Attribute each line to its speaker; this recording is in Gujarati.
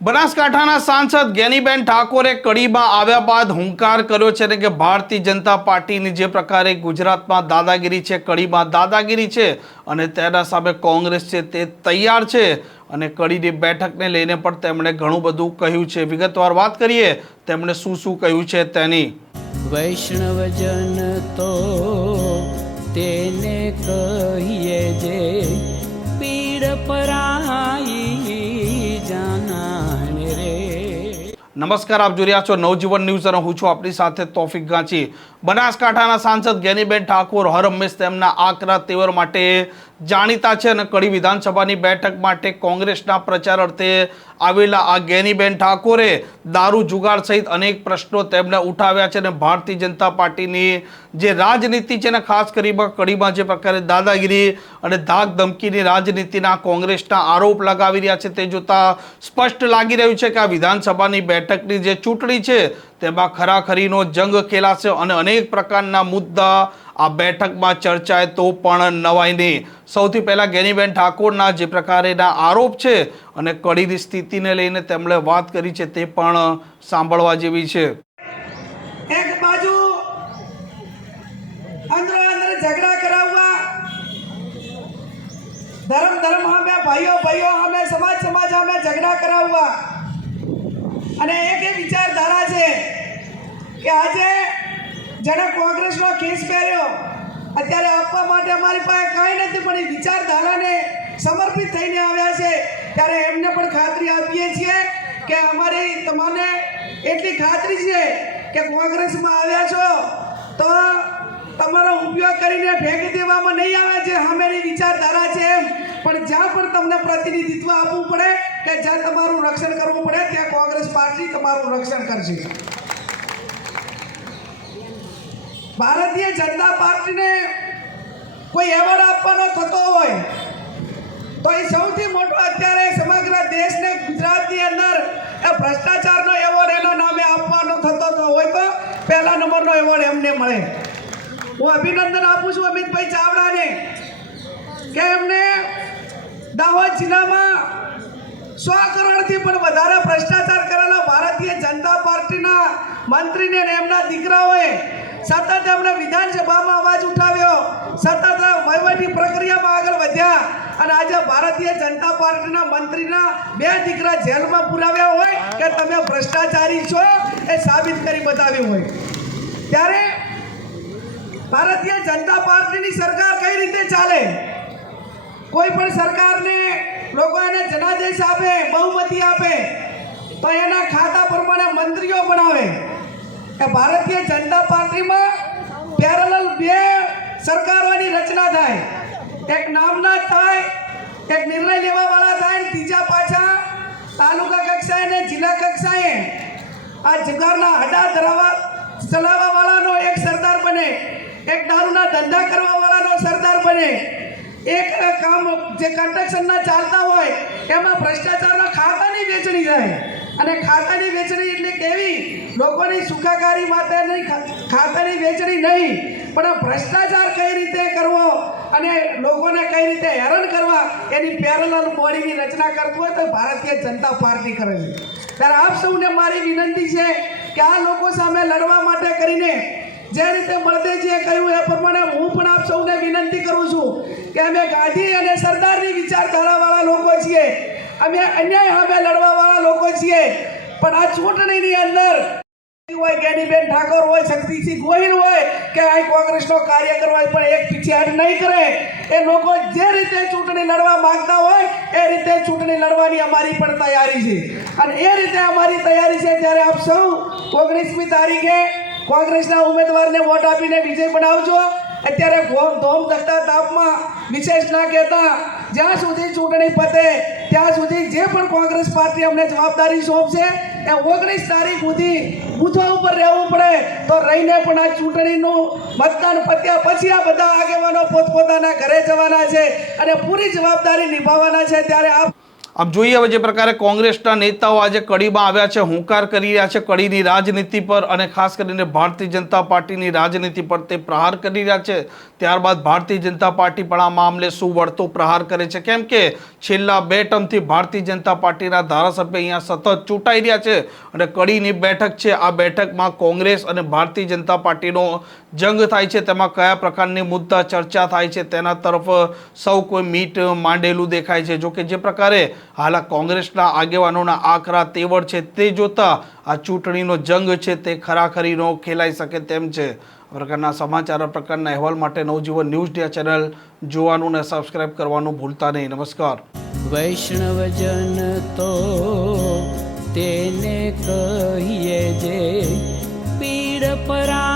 Speaker 1: બનાસકાંઠાના સાંસદ જ્ઞાનીબેન ઠાકોરે કડીમાં આવ્યા બાદ હુંકાર કર્યો છે ને કે ભારતીય જનતા પાર્ટીની જે પ્રકારે ગુજરાતમાં દાદાગીરી છે, કડીમાં દાદાગીરી છે અને તેના સામે કોંગ્રેસ છે તે તૈયાર છે અને કડીની બેઠકને લઈને પણ તેમણે ઘણું બધું કહ્યું છે. વિગતવાર વાત કરીએ, તેમણે શું શું કહ્યું છે તેની?
Speaker 2: વૈષ્ણવજન તો તેને કહીએ જે પીડ પરાઈ
Speaker 1: નમસ્કાર, આપ જોઈ રહ્યા છો નવજીવન ન્યૂઝ અને હું છું આપણી સાથે તોફિક ગાંચી. બનાસકાંઠાના સાંસદ જ્ઞાનીબેન ઠાકોર હર હંમેશ તેમના આકરા તેવર માટે જાણીતા છે અને કડી વિધાનસભાની બેઠક માટે કોંગ્રેસના પ્રચાર અર્થે આવેલા આ ગેનીબેન ઠાકોરે દારૂ જુગાર સહિત અનેક પ્રશ્નો તેમણે ઉઠાવ્યા છે અને ભારતીય જનતા પાર્ટીની જે રાજનીતિ છે ને ખાસ કરીને કડીમાં જે પ્રકારે દાદાગીરી અને ધાક ધમકીની રાજનીતિના કોંગ્રેસના આરોપ લગાવી રહ્યા છે તે જોતાં સ્પષ્ટ લાગી રહ્યું છે કે આ વિધાનસભાની બેઠકની જે ચૂંટણી છે તેમાં ખરાખરીનો જંગ ખેલાશે અને અનેક પ્રકારના મુદ્દા આ બેઠકમાં ચર્ચાય તો પણ નવાય નહીં. સૌથી પહેલાં ગેનીબેન ઠાકોરના જે પ્રકારેના આરોપ છે અને કડીની સ્થિતિને લઈને તેમણે વાત કરી છે તે પણ સાંભળવા જેવી છે.
Speaker 3: ધર્મ ધર્મ સામે, ભાઈઓ ભાઈઓ સામે, સમાજ સમાજ સામે ઝઘડા કરાવવા. અને એક એ વિચારધારા છે કે આજે જેને કોંગ્રેસનો કેસ પહેર્યો, અત્યારે આપવા માટે અમારી પાસે કાંઈ નથી, પણ એ વિચારધારાને સમર્પિત થઈને આવ્યા છે. ત્યારે એમને પણ ખાતરી આપીએ છીએ કે અમારી તમને એટલી ખાતરી છે કે કોંગ્રેસમાં આવ્યા છો, તો તમારો ઉપયોગ કરીને ફેંકી દેવામાં નહીં આવે છે સામેની વિચારધારા છે એમ. પણ જ્યાં પણ તમને પ્રતિનિધિત્વ આપવું પડે કે જ્યાં તમારું રક્ષણ કરવું પડે, ત્યાં કોંગ્રેસ પાર્ટી તમારું રક્ષણ કરશે. ભારતીય જનતા પાર્ટીને કોઈ એવોર્ડ આપવાનો થતો હોય, તો એ સૌથી મોટો અત્યારે સમગ્ર દેશને ગુજરાતની અંદર એ ભ્રષ્ટાચારનો એવોર્ડ એના નામે આપવાનો થતો તો હોય તો પહેલા નંબરનો એવોર્ડ એમને મળે. હું અભિનંદન આપું છું અમિતભાઈ ચાવડાને કે એમને દાહોદ જિલ્લામાં સો કરોડથી પણ વધારે ભ્રષ્ટાચાર કરેલા ભારતીય જનતા પાર્ટીના મંત્રીને એમના દીકરાઓએ સતત એમણે વિધાનસભામાં અવાજ ઉઠાવ્યો. સતત વહીવટી પ્રક્રિયામાં આગળ વધ્યા. અને આજે ભારતીય જનતા પાર્ટીના મંત્રીના બે દીકરા જેલમાં પુરાવ્યા હોય કે તમે ભ્રષ્ટાચારી છો એ સાબિત કરી બતાવ્યું હોય. ત્યારે ભારતીય જનતા પાર્ટીની સરકાર કઈ રીતે ચાલે? કોઈ પણ સરકારને લોકો એને જનાદેશ આપે, બહુમતી આપે, તો એના ખાતા પ્રમાણે મંત્રીઓ બનાવે. એ ભારતીય જનતા પાર્ટીમાં પેરેલલ બે સરકારોની રચના થાય. એક નામના થાય, એક નિર્ણય લેવાવાળા થાય ત્રીજા પાછા તાલુકા કક્ષાએ ને જિલ્લા કક્ષાએ. આ જુગારના હડા ધરાવા ચલાવવાવાળાનો એક સરદાર બને. એક દારૂના ધંધા કરવાવાળાનો સરદાર બને. એક કામ જે કન્સ્ટ્રક્શનના ચાલતા હોય, એમાં ભ્રષ્ટાચારના ખાતાની વેચણી થાય. અને ખાતાની વેચણી એટલે લોકોની સુખાકારી માટે નહીં ખાતરી વેચણી નહીં, પણ આ ભ્રષ્ટાચાર કઈ રીતે કરવો અને લોકોને કઈ રીતે હેરાન કરવા, એની પેરેલલ બોડીની રચના કરતું હોય તો ભારતીય જનતા પાર્ટી કરે છે ત્યારે આપ સૌને મારી વિનંતી છે કે આ લોકો સામે લડવા માટે કરીને જે રીતે બળદેવજીએ કહ્યું એ પ્રમાણે હું પણ આપ સૌને વિનંતી કરું છું કે અમે ગાંધી અને સરદારની વિચારધારાવાળા લોકો છીએ. અમે અન્યાય સામે લડવાવાળા લોકો છીએ. પણ આ ચૂંટણીની અંદર હોય બેન ઠાકોર હોય, શક્તિસિંહ ગોહિલ હોય, કે અહીં કોંગ્રેસનો કાર્યકર હોય, પણ એક પીછેહટ નહીં કરે. એ લોકો જે રીતે ચૂંટણી લડવા માંગતા હોય, એ રીતે ચૂંટણી લડવાની અમારી પણ તૈયારી છે. અને એ રીતે અમારી તૈયારી છે, ત્યારે આપ સૌ ઓગણીસમી તારીખે કોંગ્રેસના ઉમેદવારને વોટ આપીને વિજય બનાવજો. અત્યારે ધોમ ધોમ કરતા તાપમાં વિશેષ ના કહેતા, જ્યાં સુધી ચૂંટણી પતે, ત્યાં સુધી જે પણ કોંગ્રેસ પાર્ટી અમને જવાબદારી સોંપશે, એ ઓગણીસ તારીખ સુધી બૂથો ઉપર રહેવું પડે, તો રહીને પણ આ ચૂંટણીનું મતદાન પત્યા પછી આ બધા આગેવાનો પોતપોતાના ઘરે જવાના છે અને પૂરી જવાબદારી નિભાવવાના છે. ત્યારે આપ
Speaker 1: આપ જોઈએ હવે જે પ્રકારે કોંગ્રેસના નેતાઓ આજે કડીમાં આવ્યા છે, હુંકાર કરી રહ્યા છે, કડીની રાજનીતિ પર અને ખાસ કરીને ભારતીય જનતા પાર્ટીની રાજનીતિ પર તે પ્રહાર કરી રહ્યા છે. ત્યારબાદ ભારતીય જનતા પાર્ટી પણ આ મામલે શું વળતો પ્રહાર કરે છે. કેમ કે છેલ્લા બે ટર્મથી ભારતીય જનતા પાર્ટીના ધારાસભ્ય અહીંયા સતત ચૂંટાઈ રહ્યા છે અને કડીની બેઠક છે. આ બેઠકમાં કોંગ્રેસ અને ભારતીય જનતા પાર્ટીનો જંગ થાય છે, તેમાં કયા પ્રકારની મુદ્દા ચર્ચા થાય છે, તેના તરફ સૌ કોઈ મીટ માંડેલું દેખાય છે. જોકે જે પ્રકારે હાલ કોંગ્રેસના આગેવાનોના આકરા તેવડ છે, તે જોતા આ ચૂંટણીનો જંગ છે, તે ખરાખરીનો ખેલાઈ શકે તેમ છે. પ્રકારના સમાચાર પ્રકારના અહેવાલ માટે નવજીવન ન્યૂઝ ડે ચેનલ જોવાનું અને સબસ્ક્રાઇબ કરવાનું ભૂલતા નહીં. નમસ્કાર.
Speaker 2: વૈષ્ણવજન તો તેને કહીએ જે પીડ પરા